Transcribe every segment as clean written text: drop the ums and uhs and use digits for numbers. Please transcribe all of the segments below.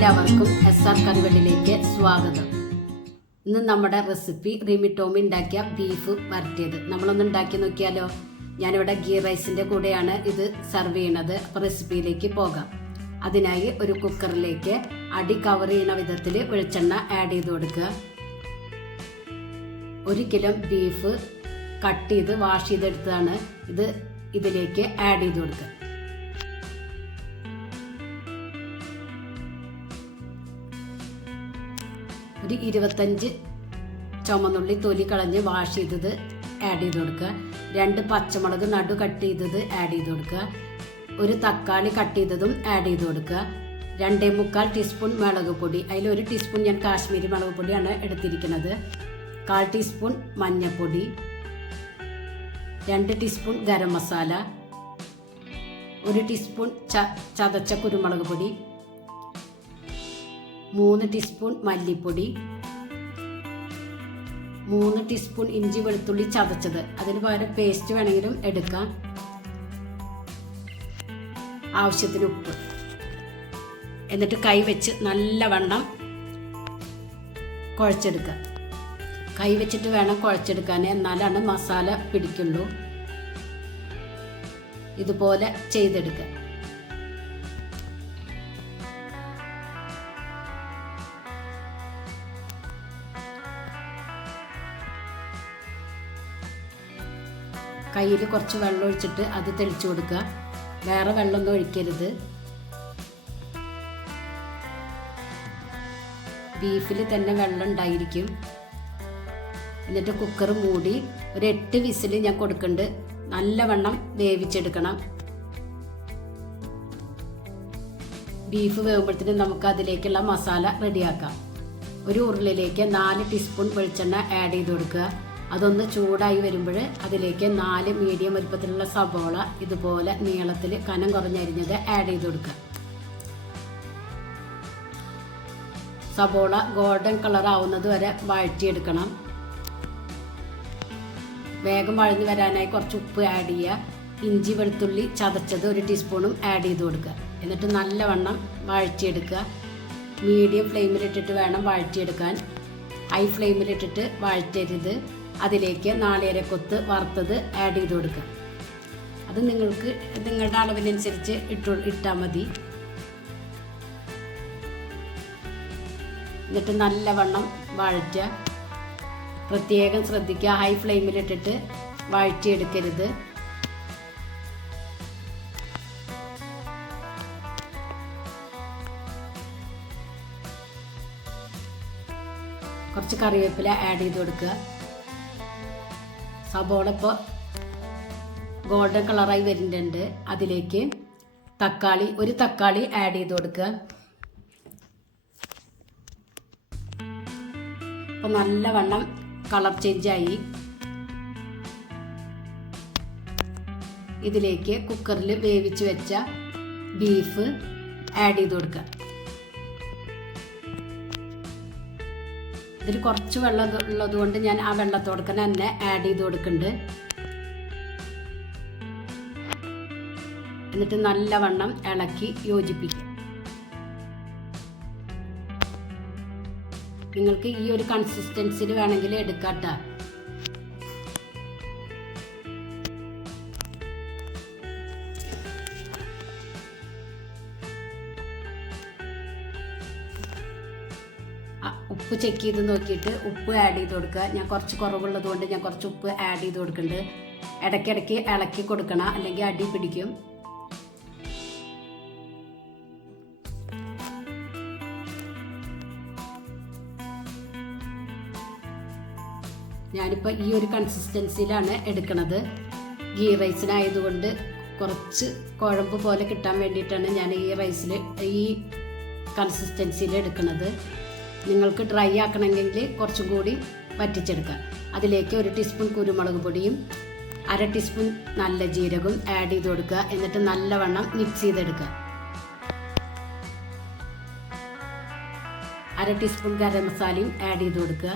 എല്ലാവർക്കും SR കറിവെള്ളിലേക്ക് സ്വാഗതം. ഇന്ന് നമ്മുടെ റെസിപ്പി റിമി ടോമി ഉണ്ടാക്കിയ ബീഫ് വരട്ടിയത്. നമ്മളൊന്ന് ഉണ്ടാക്കി നോക്കിയാലോ. ഞാനിവിടെ ഗീ റൈസിൻ്റെ കൂടെയാണ് ഇത് സെർവ് ചെയ്യണത്. അപ്പോൾ റെസിപ്പിയിലേക്ക് പോകാം. അതിനായി ഒരു കുക്കറിലേക്ക് അടി കവർ ചെയ്യുന്ന വിധത്തിൽ വെളിച്ചെണ്ണ ആഡ് ചെയ്ത് കൊടുക്കുക. 1 കിലോ ബീഫ് കട്ട് ചെയ്ത് വാഷ് ചെയ്തെടുത്തതാണ്. ഇതിലേക്ക് ആഡ് ചെയ്ത് കൊടുക്കുക. ഒരു 25 ചുമന്നുള്ളി തൊലി കളഞ്ഞ് വാഷ് ചെയ്തത് ആഡ് ചെയ്ത് കൊടുക്കുക. 2 പച്ചമുളക് നടു കട്ട് ചെയ്തത് ആഡ് ചെയ്ത് കൊടുക്കുക. 1 തക്കാളി കട്ട് ചെയ്തതും ആഡ് ചെയ്ത് കൊടുക്കുക. 2.25 ടീസ്പൂൺ മുളക് പൊടി, അതിൽ 1 ടീസ്പൂൺ ഞാൻ കാശ്മീരി മുളക് പൊടിയാണ് എടുത്തിരിക്കുന്നത്. 1/4 ടീസ്പൂൺ മഞ്ഞൾപ്പൊടി, 2 ടീസ്പൂൺ ഗരം മസാല, 1 ടീസ്പൂൺ ചതച്ച കുരുമുളക് പൊടി, 3 ടീസ്പൂൺ മല്ലിപ്പൊടി, 3 ടീസ്പൂൺ ഇഞ്ചി വെളുത്തുള്ളി ചതച്ചത്, അതിന് പകരം പേസ്റ്റ് വേണമെങ്കിലും എടുക്കാം. ആവശ്യത്തിന് ഉപ്പ്. എന്നിട്ട് കൈ വെച്ച് നല്ലവണ്ണം കുഴച്ചെടുക്കുക. കൈ വെച്ചിട്ട് വേണം കുഴച്ചെടുക്കാൻ, എന്നാലാണ് മസാല പിടിക്കുള്ളൂ. ഇതുപോലെ ചെയ്തെടുക്കുക. കയ്യിൽ കുറച്ച് വെള്ളം ഒഴിച്ചിട്ട് അത് തെളിച്ചു കൊടുക്കുക. വേറെ വെള്ളമൊന്നും ഒഴിക്കരുത്. ബീഫിൽ തന്നെ വെള്ളം ഉണ്ടായിരിക്കും. എന്നിട്ട് കുക്കർ മൂടി ഒരു 8 വിസിൽ ഞാൻ കൊടുക്കുന്നുണ്ട്. നല്ലവണ്ണം വേവിച്ചെടുക്കണം. ബീഫ് വേവുമ്പോഴത്തേനും നമുക്ക് അതിലേക്കുള്ള മസാല റെഡിയാക്കാം. ഒരു ഉരുളിലേക്ക് 4 ടീസ്പൂൺ വെളിച്ചെണ്ണ ആഡ് ചെയ്ത് കൊടുക്കുക. അതൊന്ന് ചൂടായി വരുമ്പോൾ അതിലേക്ക് 4 മീഡിയം വലുപ്പത്തിലുള്ള സബോള ഇതുപോലെ നീളത്തിൽ കനം കുറഞ്ഞരിഞ്ഞത് ആഡ് ചെയ്ത് കൊടുക്കുക. സബോള ഗോൾഡൻ കളർ ആവുന്നത് വരെ വഴറ്റിയെടുക്കണം. വേഗം വഴഞ്ഞു വരാനായി കുറച്ച് ഉപ്പ് ആഡ് ചെയ്യുക. ഇഞ്ചി വെളുത്തുള്ളി ചതച്ചത് 1 ടീസ്പൂണും ആഡ് ചെയ്ത് കൊടുക്കുക. എന്നിട്ട് നല്ലവണ്ണം വഴറ്റിയെടുക്കുക. മീഡിയം ഫ്ലെയിമിലിട്ടിട്ട് വേണം വഴറ്റിയെടുക്കാൻ. ഹൈ ഫ്ലെയിമിലിട്ടിട്ട് വഴറ്റരുത്. അതിലേക്ക് നാളികേരക്കൊത്ത് വറുത്തത് ആഡ് ചെയ്ത് കൊടുക്കുക. അത് നിങ്ങളുടെ അളവിനനുസരിച്ച് ഇട്ടാൽ മതി. എന്നിട്ട് നല്ലവണ്ണം വഴറ്റുക. പ്രത്യേകം ശ്രദ്ധിക്കുക, ഹൈ ഫ്ലെയിമിലിട്ടിട്ട് വഴറ്റിയെടുക്കരുത്. കുറച്ച് കറിവേപ്പില ആഡ് ചെയ്ത് കൊടുക്കുക. സബോള ഇപ്പോൾ ഗോൾഡൻ കളറായി വരുന്നുണ്ട്. അതിലേക്ക് ഒരു തക്കാളി ആഡ് ചെയ്ത് കൊടുക്കുക. അപ്പോൾ നല്ലവണ്ണം കളർ ചേഞ്ചായി. ഇതിലേക്ക് കുക്കറിൽ വേവിച്ച് വെച്ച ബീഫ് ആഡ് ചെയ്ത് കൊടുക്കുക. ഇതിൽ കുറച്ച് വെള്ളം ഉള്ളത് കൊണ്ട് ഞാൻ ആ വെള്ളത്തോടൊക്കെ തന്നെ ആഡ് ചെയ്ത് കൊടുക്കുന്നുണ്ട്. എന്നിട്ട് നല്ലവണ്ണം ഇളക്കി യോജിപ്പിക്കുക. നിങ്ങൾക്ക് ഈ ഒരു കൺസിസ്റ്റൻസിയിൽ വേണമെങ്കിൽ എടുക്കാട്ടോ. ഉപ്പ് ചെക്ക് ചെയ്ത് നോക്കിയിട്ട് ഉപ്പ് ആഡ് ചെയ്ത് കൊടുക്കുക. ഞാൻ കുറച്ച് കുറവുള്ളത് കൊണ്ട് ഞാൻ കുറച്ച് ഉപ്പ് ആഡ് ചെയ്ത് കൊടുക്കുന്നുണ്ട്. ഇടയ്ക്കിടയ്ക്ക് ഇളക്കി കൊടുക്കണം, അല്ലെങ്കിൽ അടി പിടിക്കും. ഞാനിപ്പോൾ ഈ ഒരു കൺസിസ്റ്റൻസിയിലാണ് എടുക്കുന്നത്. ഗീ റൈസിനായതുകൊണ്ട് കുറച്ച് കുഴമ്പ് പോലെ കിട്ടാൻ വേണ്ടിയിട്ടാണ് ഞാൻ ഈ കൺസിസ്റ്റൻസിയിൽ എടുക്കുന്നത്. നിങ്ങൾക്ക് ഡ്രൈ ആക്കണമെങ്കിൽ കുറച്ചും കൂടി വറ്റിച്ചെടുക്കുക. അതിലേക്ക് 1 ടീസ്പൂൺ കുരുമുളക് പൊടിയും 1/2 ടീസ്പൂൺ നല്ല ജീരകവും ആഡ് ചെയ്ത് കൊടുക്കുക. എന്നിട്ട് നല്ലവണ്ണം മിക്സ് ചെയ്തെടുക്കുക. 1/2 ടീസ്പൂൺ ഗരം മസാലയും ആഡ് ചെയ്ത് കൊടുക്കുക.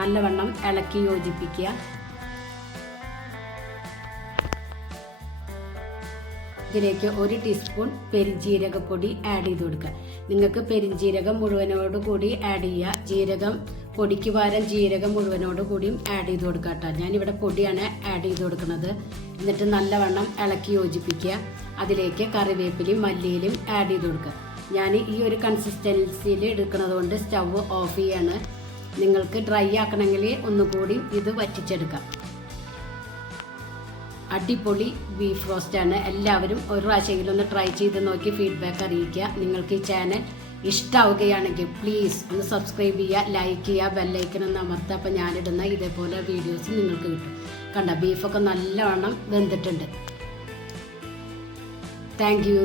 നല്ലവണ്ണം ഇളക്കി യോജിപ്പിക്കുക. ഇതിലേക്ക് 1 ടീസ്പൂൺ പെരിഞ്ജീരകപ്പൊടി ആഡ് ചെയ്ത് കൊടുക്കുക. നിങ്ങൾക്ക് പെരിഞ്ജീരകം മുഴുവനോട് കൂടി ആഡ് ചെയ്യുക. ജീരകം പൊടിക്ക് പകരം ജീരകം മുഴുവനോട് കൂടിയും ആഡ് ചെയ്ത് കൊടുക്കുക കേട്ടോ. ഞാനിവിടെ പൊടിയാണ് ആഡ് ചെയ്ത് കൊടുക്കുന്നത്. എന്നിട്ട് നല്ലവണ്ണം ഇളക്കി യോജിപ്പിക്കുക. അതിലേക്ക് കറിവേപ്പിലയും മല്ലിയിലും ആഡ് ചെയ്ത് കൊടുക്കുക. ഞാൻ ഈ ഒരു കൺസിസ്റ്റൻസിയിൽ എടുക്കുന്നത് കൊണ്ട് സ്റ്റവ് ഓഫ് ചെയ്യാണ്. നിങ്ങൾക്ക് ഡ്രൈ ആക്കണമെങ്കിൽ ഒന്നുകൂടി ഇത് വറ്റിച്ചെടുക്കാം. അടിപൊളി ബീഫ് റോസ്റ്റാണ്. എല്ലാവരും ഒരു പ്രാവശ്യമെങ്കിലും ഒന്ന് ട്രൈ ചെയ്ത് നോക്കി ഫീഡ്ബാക്ക് അറിയിക്കുക. നിങ്ങൾക്ക് ഈ ചാനൽ ഇഷ്ടമാവുകയാണെങ്കിൽ പ്ലീസ് ഒന്ന് സബ്സ്ക്രൈബ് ചെയ്യുക, ലൈക്ക് ചെയ്യുക, ബെല്ലൈക്കൺ ഒന്ന് അമർത്തുക. അപ്പോൾ ഞാനിടുന്ന ഇതേപോലെ വീഡിയോസ് നിങ്ങൾക്ക് കിട്ടും. കണ്ട ബീഫൊക്കെ നല്ലവണ്ണം വെന്തിട്ടുണ്ട്. Thank you.